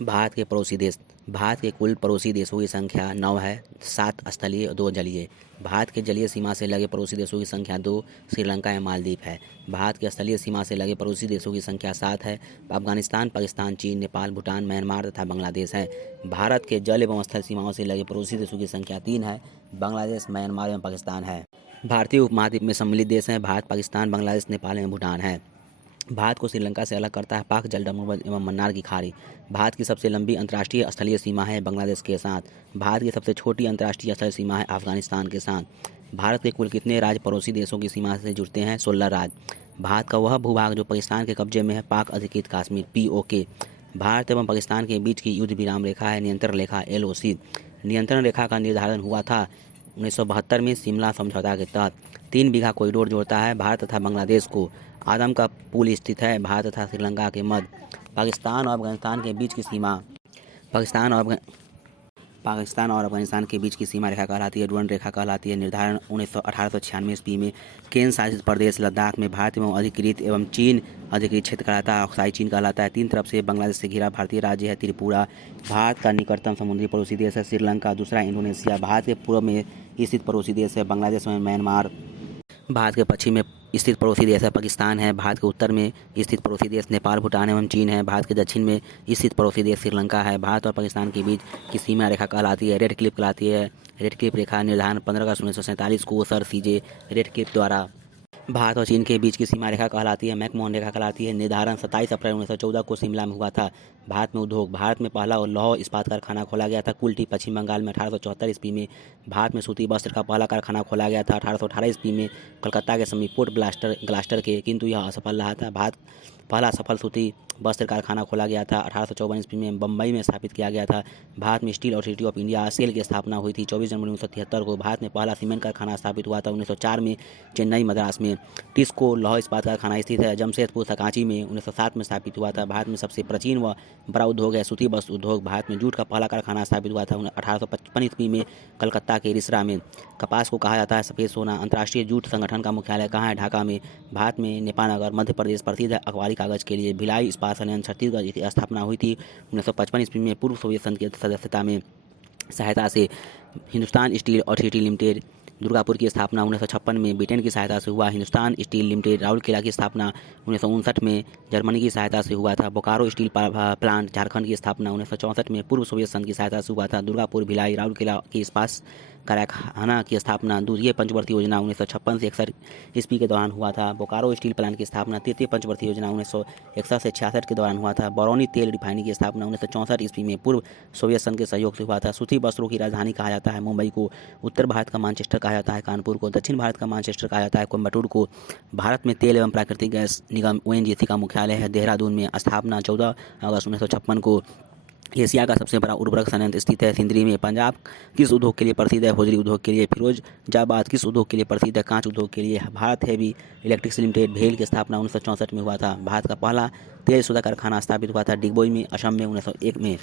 भारत के पड़ोसी देश। भारत के कुल पड़ोसी देशों की संख्या 9 है, 7 स्थलीय और 2 जलीय। भारत के जलीय सीमा से लगे पड़ोसी देशों की संख्या 2 श्रीलंका या मालदीव है। भारत के स्थलीय सीमा से लगे पड़ोसी देशों की संख्या 7 है, अफगानिस्तान, पाकिस्तान, चीन, नेपाल, भूटान, म्यांमार तथा बांग्लादेश है। भारत के जल एवं स्थल सीमाओं से लगे पड़ोसी देशों की संख्या 3 है, बांग्लादेश, म्यांमार एवं पाकिस्तान है। भारतीय उपमहाद्वीप में सम्मिलित देश हैं भारत, पाकिस्तान, बांग्लादेश, नेपाल एवं भूटान है। भारत को श्रीलंका से अलग करता है पाक जलडमरू एवं मन्नार की खाड़ी। भारत की सबसे लंबी अंतर्राष्ट्रीय स्थलीय सीमा है बांग्लादेश के साथ। भारत की सबसे छोटी अंतर्राष्ट्रीय स्थलीय सीमा है अफगानिस्तान के साथ। भारत के कुल कितने राज्य पड़ोसी देशों की सीमा से जुड़ते हैं? 16 राज्य। भारत का वह भूभाग जो पाकिस्तान के कब्जे में है पाक अधिकृत कश्मीर (POK). भारत एवं पाकिस्तान के बीच की युद्ध विराम रेखा है नियंत्रण रेखा (LOC). नियंत्रण रेखा का निर्धारण हुआ था 1972 में शिमला समझौता के तहत। 3 बीघा कॉरिडोर जोड़ता है भारत तथा बांग्लादेश को। आदम का पुल स्थित है भारत तथा श्रीलंका के मध्य। पाकिस्तान और अफगानिस्तान के बीच की सीमा पाकिस्तान और अफगानिस्तान के बीच की सीमा रेखा कहलाती है, डुरंड रेखा कहलाती है। निर्धारण 1896 ईस्वी में। केंद्र शासित प्रदेश लद्दाख में भारत एवं अधिकृत एवं चीन अधिकृत क्षेत्र कहलाता है, अक्साई चीन कहलाता है। 3 तरफ से बांग्लादेश से घिरा भारतीय राज्य है त्रिपुरा। भारत का निकटतम समुद्री पड़ोसी देश है श्रीलंका, दूसरा इंडोनेशिया। भारत के पूर्व में स्थित पड़ोसी देश है बांग्लादेश में म्यांमार। भारत के पश्चिम में स्थित पड़ोसी देश है पाकिस्तान है। भारत के उत्तर में स्थित पड़ोसी देश नेपाल, भूटान एवं चीन है। भारत के दक्षिण में स्थित पड़ोसी देश श्रीलंका है। भारत और पाकिस्तान के बीच की सीमा रेखा कहलाती है रेड क्लिफ कहलाती है। रेड क्लिफ रेखा निर्धारण 15 अगस्त 1947 को सर CJ रेड क्लिफ द्वारा। भारत और चीन के बीच की सीमा रेखा कहलाती है मैकमोहन रेखा कहलाती है। निर्धारण 27 अप्रैल 1914 को शिमला में हुआ था। भारत में उद्योग। भारत में पहला लौह इस्पात कारखाना खोला गया था कुल्टी पश्चिम बंगाल में 1874 ईस्वी में। भारत में सूती वस्त्र का पहला कारखाना खोला गया था 1818 ईस्वी में कलकत्ता के समीप पोर्ट ग्लास्टर के, किंतु यह असफल रहा था। भारत पहला सफल सूती वस्त्र कारखाना खोला गया था 1854 ईस्वी में बम्बई में स्थापित किया गया था। भारत में steel authority of India SAIL की स्थापना हुई थी 24 जनवरी 1973 को। भारत में पहला सीमेंट कारखाना स्थापित हुआ था 1904 में चेन्नई मद्रास में। टिस्को लौह इस्पात कारखाना स्थित है जमशेदपुर सकाची में 1907 में स्थापित हुआ था। भारत में सबसे प्राचीन व बड़ा उद्योग है सूती वस्त्र उद्योग। भारत में जूट का पहला कारखाना स्थापित हुआ था 1855 ईस्वी में कलकत्ता के रिसरा में। कपास को कहा जाता है सफ़ेद सोना। अंतर्राष्ट्रीय जूट संगठन का मुख्यालय कहाँ है? ढाका में। भारत में नेपानगर मध्य प्रदेश प्रसिद्ध है अखबारी कागज़ के लिए। भिलाई इस्पात संयंत्र छत्तीसगढ़ की स्थापना हुई थी 1955 ईस्वी में पूर्व सोवियत संघ की सदस्यता में सहायता से। Hindustan steel authority limited Durgapur की स्थापना 1956 में ब्रिटेन की सहायता से हुआ। हिंदुस्तान स्टील लिमिटेड राउरकेला की स्थापना 1959 में जर्मनी की सहायता से हुआ था। बोकारो स्टील प्लांट झारखंड की स्थापना 1964 में पूर्व सोवियत संघ की सहायता से हुआ था। दुर्गापुर भिलाई राउरकेला की इस्पात कारखाना की स्थापना द्वितीय पंचवर्षीय योजना 1956 से 61 ईस्वी के दौरान हुआ था। बोकारो स्टील प्लांट की स्थापना तृतीय पंचवर्षीय योजना 1961 से 66 के दौरान हुआ था। बरौनी तेल रिफाइनरी की स्थापना 1964 ईस्वी में पूर्व सोवियत संघ के सहयोग से हुआ था। सूती वस्त्रों की राजधानी कहा जाता है मुंबई को। उत्तर भारत का मानचेस्टर कहा जाता है कानपुर को। दक्षिण भारत का मानचेस्टर कहा जाता है कोयम्बटूर को। भारत में तेल एवं प्राकृतिक गैस निगम ONGC का मुख्यालय है देहरादून में। स्थापना 14 अगस्त 1956 को। एशिया का सबसे बड़ा उर्वरक संयंत्र स्थित है सिंदरी में। पंजाब किस उद्योग के लिए प्रसिद्ध है? होजरी उद्योग के लिए। फिरोजाबाद किस उद्योग के लिए प्रसिद्ध है? कांच उद्योग के लिए। भारत हेवी इलेक्ट्रिक्स लिमिटेड भेल की स्थापना 1964 में हुआ था। भारत का पहला तेल शुद्ध कारखाना स्थापित हुआ था डिगबोई में असम में 1901 में।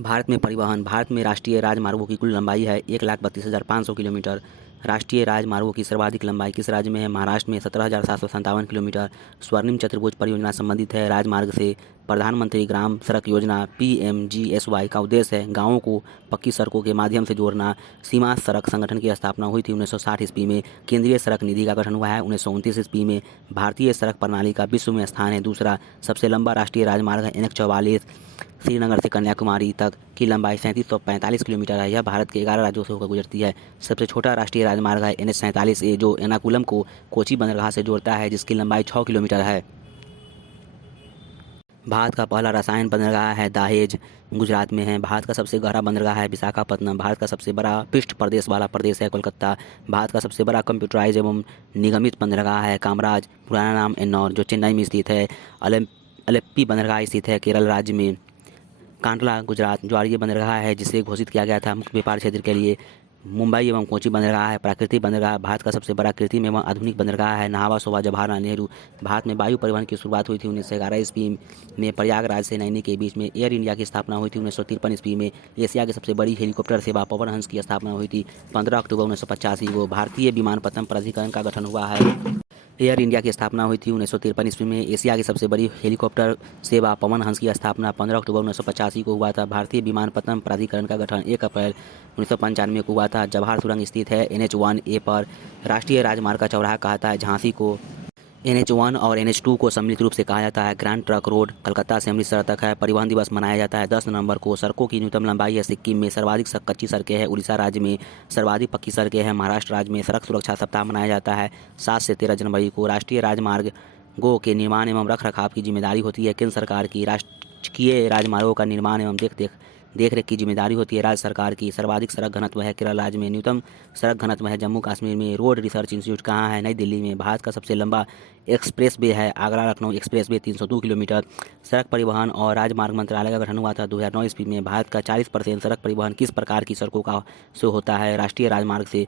भारत में परिवहन। भारत में राष्ट्रीय राजमार्गों की कुल लंबाई है 1,32,500 किलोमीटर। राष्ट्रीय राजमार्गों की सर्वाधिक लंबाई किस राज्य में है? महाराष्ट्र में 17,757 किलोमीटर। स्वर्णिम चतुर्भुज परियोजना संबंधित है राजमार्ग से। प्रधानमंत्री ग्राम सड़क योजना PMGSY का उद्देश्य है गाँवों को पक्की सड़कों के माध्यम से जोड़ना। सीमा सड़क संगठन की स्थापना हुई थी 1960 ईस्वी में। केंद्रीय सड़क निधि का गठन हुआ है 1929 ईस्वी में। भारतीय सड़क प्रणाली का विश्व में स्थान है दूसरा। सबसे लंबा राष्ट्रीय राजमार्ग है NH-44। श्रीनगर से कन्याकुमारी तक की लंबाई 3745 किलोमीटर है। यह भारत के 11 राज्यों से होकर गुजरती है। सबसे छोटा राष्ट्रीय राजमार्ग है NH-47A जो एर्नाकुलम को कोची बंदरगाह से जोड़ता है जिसकी लंबाई 6 किलोमीटर है। भारत का पहला रसायन बंदरगाह है दहेज गुजरात में है। भारत का सबसे गहरा बंदरगाह है विशाखापत्तनम। भारत का सबसे बड़ा पृष्ठ प्रदेश वाला प्रदेश है कोलकाता। भारत का सबसे बड़ा कंप्यूटराइज एवं निगमित बंदरगाह है कामराज, पुराना नाम एन्नौर, जो चेन्नई में स्थित है। अलेप्पी बंदरगाह स्थित है केरल राज्य में। कांडला गुजरात ज्वारीय बंदरगाह है जिसे घोषित किया गया था मुख्य व्यापार क्षेत्र के लिए। मुंबई एवं कोची बंदरगाह है प्राकृतिक बंदरगाह। भारत का सबसे बड़ा कृत्रिम एवं आधुनिक बंदरगाह है नहावा शोभा जवाहरलाल नेहरू। भारत में वायु परिवहन की शुरुआत हुई थी 1911 ईस्वी में प्रयागराज से नैनी के बीच में। एयर इंडिया की स्थापना हुई थी 1953 ईस्वी में। एशिया की सबसे बड़ी हेलीकॉप्टर सेवा पवन हंस की स्थापना हुई थी 15 अक्टूबर 1985 को। भारतीय विमानपत्तन प्राधिकरण का गठन हुआ है एयर इंडिया की स्थापना हुई थी 1953 ईस्वी में। एशिया की सबसे बड़ी हेलीकॉप्टर सेवा पवन हंस की स्थापना 15 अक्टूबर 1985 को हुआ था। भारतीय विमानपत्तन प्राधिकरण का गठन 1 अप्रैल 1995 को हुआ था। जवाहर सुरंग स्थित है NH1A पर। राष्ट्रीय राजमार्ग का चौराहा कहता है झांसी को। NH1 और NH2 को सम्मिलित रूप से कहा जाता है ग्रैंड ट्रंक रोड। कलकत्ता से अमृतसर तक है। परिवहन दिवस मनाया जाता है 10 नवंबर को। सड़कों की न्यूनतम लंबाई है। सिक्किम में सर्वाधिक कच्ची सड़कें हैं। उड़ीसा राज्य में सर्वाधिक पक्की सड़कें हैं। महाराष्ट्र राज्य में सड़क सुरक्षा सप्ताह मनाया जाता है 7 से 13 जनवरी को। राष्ट्रीय राजमार्गों के निर्माण एवं रख रखाव की जिम्मेदारी होती है केंद्र सरकार की। राजकीय राजमार्गों का निर्माण एवं देखरेख की जिम्मेदारी होती है राज्य सरकार की। सर्वाधिक सड़क घनत्व है केरल राज्य में। न्यूनतम सड़क घनत्व है जम्मू कश्मीर में। रोड रिसर्च इंस्टीट्यूट कहाँ है? नई दिल्ली में। भारत का सबसे लंबा एक्सप्रेस वे है Agra Lucknow express way 302 kilometre. सड़क परिवहन और राजमार्ग मंत्रालय का गठन हुआ था 2009 ईस्वी में। भारत का 40% सड़क परिवहन किस प्रकार की सड़कों का से होता है? राष्ट्रीय राजमार्ग से।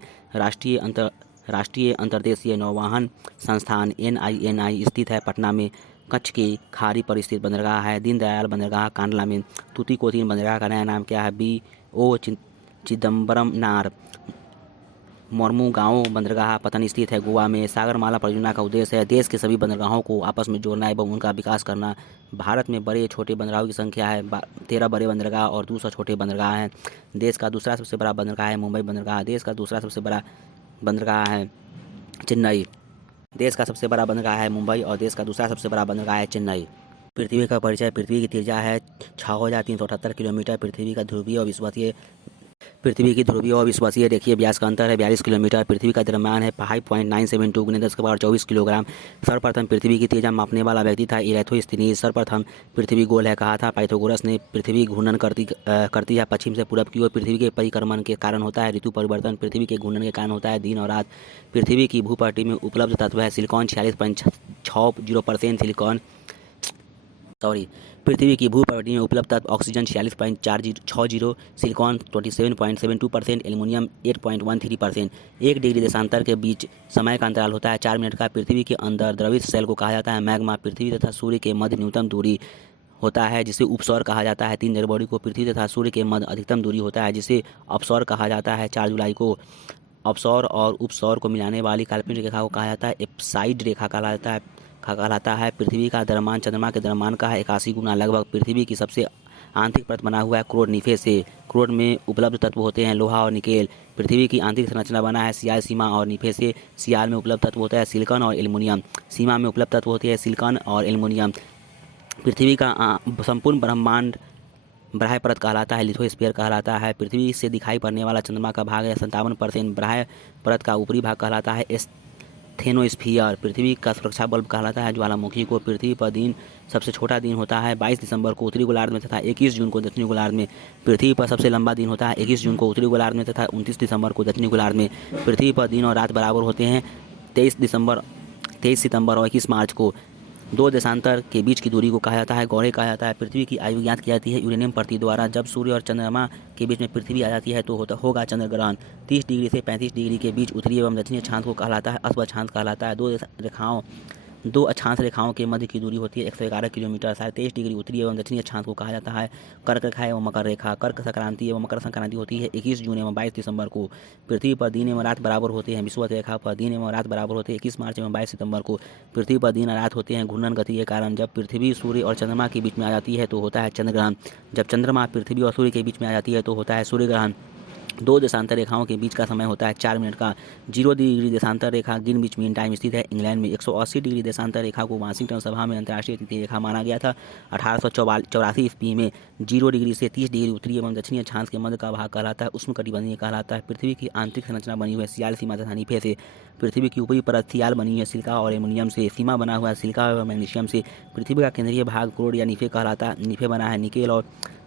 राष्ट्रीय अंतर्देशीय नौवहन संस्थान NINI स्थित है पटना में। कच्छ की खाड़ी पर स्थित बंदरगाह है दीनदयाल बंदरगाह कांडला में। तूतीकोटीन बंदरगाह का नया नाम क्या है? BO चिदम्बरम नार। मोरमुगांव बंदरगाह पतन स्थित है गोवा में। सागरमाला परियोजना का उद्देश्य है देश के सभी बंदरगाहों को आपस में जोड़ना एवं उनका विकास करना। भारत में बड़े छोटे बंदरगाहों की संख्या है 13 बड़े बंदरगाह और 200 छोटे बंदरगाह हैं। देश का दूसरा सबसे बड़ा बंदरगाह है मुंबई बंदरगाह। देश का दूसरा सबसे बड़ा बंदरगाह है चेन्नई। देश का सबसे बड़ा बंदरगाह है मुंबई और देश का दूसरा सबसे बड़ा बंदरगाह है चेन्नई। पृथ्वी का परिचय। पृथ्वी की त्रिज्या है 6378 किलोमीटर। पृथ्वी की ध्रुवीय और विश्वसीय रेखीय व्यास का अंतर है 42 किलोमीटर। पृथ्वी का द्रव्यमान है 5.972 × 10⁻24 किलोग्राम। सर्वप्रथम पृथ्वी की त्रिज्या मापने वाला व्यक्ति था इरेथोस्थनीज। सर्वप्रथम पृथ्वी गोल है कहा था पाइथागोरस ने। पृथ्वी घूर्णन करती है पश्चिम से पूरब की ओर। पृथ्वी के परिक्रमण के कारण होता है ऋतु परिवर्तन। पृथ्वी के घूर्णन के कारण होता है दिन और रात। पृथ्वी की भूपट्टी में उपलब्ध तत्व है सिलिकॉन 46.60% पृथ्वी की भूपट्टी में उपलब्ध तत्व ऑक्सीजन 46.60, सिलिकॉन 27.72%, एल्युमिनियम 8.13%। 1 डिग्री देशांतर के बीच समय का अंतराल होता है 4 मिनट का। पृथ्वी के अंदर द्रवित सेल को कहा जाता है मैग्मा। पृथ्वी तथा सूर्य के मध्य न्यूनतम दूरी होता है जिसे उपसौर कहा जाता है 3 जनवरी को। पृथ्वी तथा सूर्य के मध्य अधिकतम दूरी होता है जिसे अपसौर कहा जाता है 4 जुलाई को। अपसौर और उपसौर को मिलाने वाली काल्पनिक रेखा को कहा जाता है एप्साइड रेखा कहलाता है। पृथ्वी का द्रव्यमान चंद्रमा के द्रव्यमान का है 81 गुना लगभग। पृथ्वी की सबसे आंतरिक परत बना हुआ है क्रोड निफे से। क्रोड में उपलब्ध तत्व होते हैं लोहा और निकेल। पृथ्वी की आंतरिक संरचना बना है सियाल सीमा और निफे से। सियाल में उपलब्ध तत्व होता है सिलिकॉन और एल्युमिनियम। सीमा में उपलब्ध तत्व होते हैं सिलिकॉन और एल्युमिनियम। पृथ्वी का संपूर्ण ब्रह्मांड बाह्य परत कहलाता है लिथोस्फीयर कहलाता है। पृथ्वी से दिखाई पड़ने वाला चंद्रमा का भाग है 57%। बाह्य परत का ऊपरी भाग कहलाता है थेनोस्फीयर। पृथ्वी का सुरक्षा बल्ब कहलाता है ज्वालामुखी को। पृथ्वी पर दिन सबसे छोटा दिन होता है 22 दिसंबर को उत्तरी गोलार्ध में तथा 21 जून को दक्षिणी गोलार्ध में। पृथ्वी पर सबसे लंबा दिन होता है 21 जून को उत्तरी गोलार्ध में तथा 29 दिसंबर को दक्षिणी गोलार्ध में। पृथ्वी पर दिन और रात बराबर होते हैं 23 सितंबर और 21 मार्च को। 2 देशांतर के बीच की दूरी को कहा जाता है गौड़े कहा जाता है। पृथ्वी की आयु ज्ञात की जाती है यूरेनियम प्रति द्वारा। जब सूर्य और चंद्रमा के बीच में पृथ्वी आ जाती है तो होगा चंद्र ग्रहण। 30 डिग्री से 35 डिग्री के बीच उत्तरी एवं दक्षिणी अक्षांश को कहलाता है अश्व अक्षांश कहलाता है। 2 अक्षांश रेखाओं के मध्य की दूरी होती है 111 किलोमीटर। 23.5 डिग्री उत्तरी एवं दक्षिणी अक्षांश को कहा जाता है कर्क रेखा एवं मकर रेखा। कर्क संक्रांति एवं मकर संक्रांति होती है 21 जून एवं 22 दिसंबर को। पृथ्वी पर दिन एवं रात बराबर होते हैं विषुवत रेखा पर दिन एवं रात बराबर होते हैं 21 मार्च एवं 22 सितंबर को। पृथ्वी पर दिन और रात होते हैं घूर्णन गति के कारण। जब पृथ्वी सूर्य और चंद्रमा के बीच में आ जाती है तो होता है चंद्र ग्रहण। जब चंद्रमा पृथ्वी और सूर्य के बीच में आ जाती है तो होता है सूर्य ग्रहण। 2 देशांतर रेखाओं के बीच का समय होता है 4 मिनट का। 0 डिग्री देशांतर रेखा ग्रीनविच मीन टाइम स्थित है इंग्लैंड में। 180 डिग्री देशांतर रेखा को वाशिंगटन सभा में अंतर्राष्ट्रीय तिथि रेखा माना गया था 1884 ईस्वी में। 0 डिग्री से 30 डिग्री उत्तरी एवं दक्षिणी अक्षांश के मध्य का भाग कहलाता है उष्णकटिबंधीय कहलाता है। पृथ्वी की आंतरिक संरचना बनी हुई है सियाल सीमा तथा निफे से। पृथ्वी की ऊपरी परत सियाल बनी है सिलिका और एल्युमिनियम से। सीमा बना हुआ है सिलिका और मैग्नीशियम से। पृथ्वी का केंद्रीय भाग क्रोड या निफे कहलाता है। निफे बना है निकेल और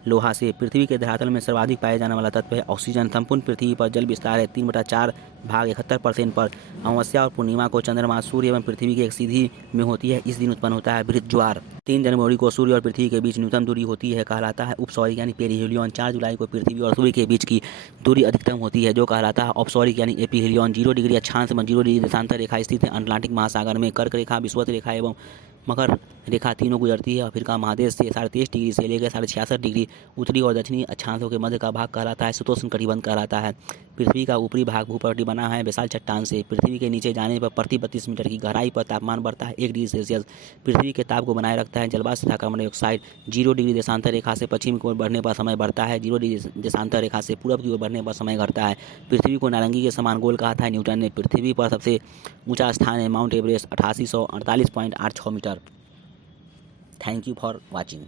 लोहा से। पृथ्वी के धरातल में सर्वाधिक पाया जाने वाला तत्व है ऑक्सीजन। संपूर्ण पृथ्वी पर जल विस्तार है 3/4 भाग 71% पर। अमावस्या और पूर्णिमा को चंद्रमा सूर्य एवं पृथ्वी की एक सीधी में होती है। इस दिन उत्पन्न होता है बृहद ज्वार। 3 जनवरी को सूर्य और पृथ्वी के बीच न्यूनतम दूरी होती है कहलाता है उपसौरिक यानी पेरिहेलियन। 4 जुलाई को पृथ्वी और सूर्य के बीच की दूरी अधिकतम होती है जो कहलाता है औपसौरिक यानी एपीहेलियन। 0 डिग्री अक्षांश में 0 डिग्री देशांतर रेखा स्थित है अटलांटिक महासागर में। कर्क रेखा विषुवत रेखा एवं मकर रेखा तीनों गुजरती है अफ्रीका महादेश से 23.5 डिग्री से लेकर 66.5 डिग्री उत्तरी और दक्षिणी अक्षांशों के मध्य का भाग कहलाता है शीतोष्ण कटिबंध कहलाता है। पृथ्वी का ऊपरी भाग भूपटल बना है विशाल चट्टान से। पृथ्वी के नीचे जाने पर प्रति 32 मीटर की गहराई पर तापमान बढ़ता है 1 डिग्री सेल्सियस। पृथ्वी के ताप को बनाए रखता है जलवाष्प तथा कार्बन डाइऑक्साइड। 0 डिग्री देशांतर रेखा से पश्चिम की ओर बढ़ने पर समय बढ़ता है। 0 डिग्री देशांतर रेखा से पूर्व की ओर बढ़ने पर समय घटता है। पृथ्वी को नारंगी के समान गोल कहा था न्यूटन ने। पृथ्वी पर सबसे ऊंचा स्थान है Mount Everest 8848.86 metre. Thank you for watching.